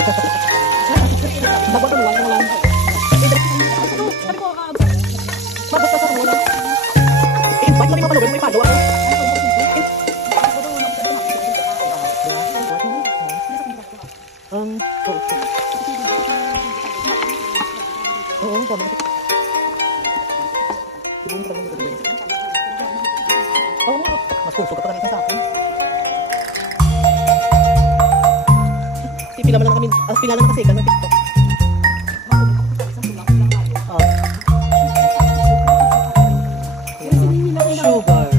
Dapat mo lang lang. Mabot ka sa mo lang. Invite mo rin mapanood, may follow ako. Oo, sabi ko. Oo, mas puso ka pa kami sa akin. Pila mo lang kami, pila lang kasi ng TikTok. Sugar.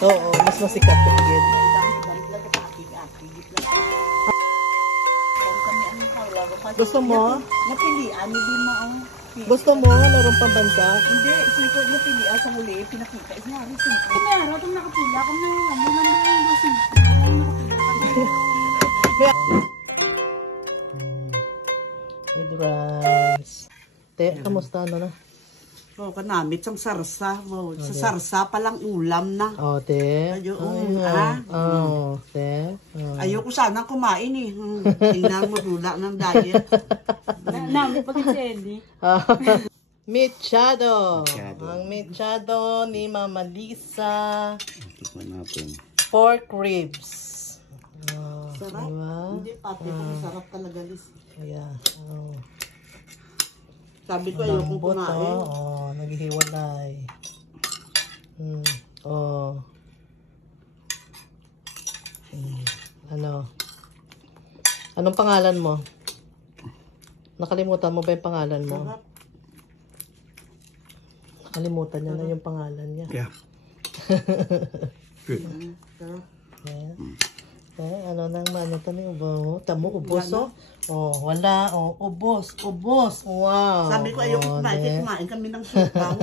Oo, mas masikat ka din. Gusto mo? Napilian, hindi mo. Gusto mo nga larong pambansa? Hindi, singko napilian sa huli, pinakita. Isinari, singko. Pinaro, itong nakapila. Kung nang yung singko. With rice. Te, kamusta ano na? Oh, kanamit sang sarsa. Oh, sa sarsa palang ulam na. Oh, te. Ayun, Oh, te. Ayoko sana kumain eh. Tingnan mo dula ng diet. Namit pag Jenny. Mechado. Ang mechado ni Mama Lisa. Tikman natin. Pork ribs. Sarap. Diba? Hindi, pati sarap talaga, Liz. Ayan. Oh. Sabi ko, ayokong kumain. Oh, naghihiwalay. Oh. Ano? Anong pangalan mo? Nakalimutan mo ba yung pangalan mo? Sarap. Nakalimutan niya na yung pangalan niya. Yeah. Good. Sarap. Ano nang ano to ni ubo? Tamo ubos oh. Oh, wala oh, ubos. Wow. Sabi ko, ayokong kumain. Kumain kami ng supaw.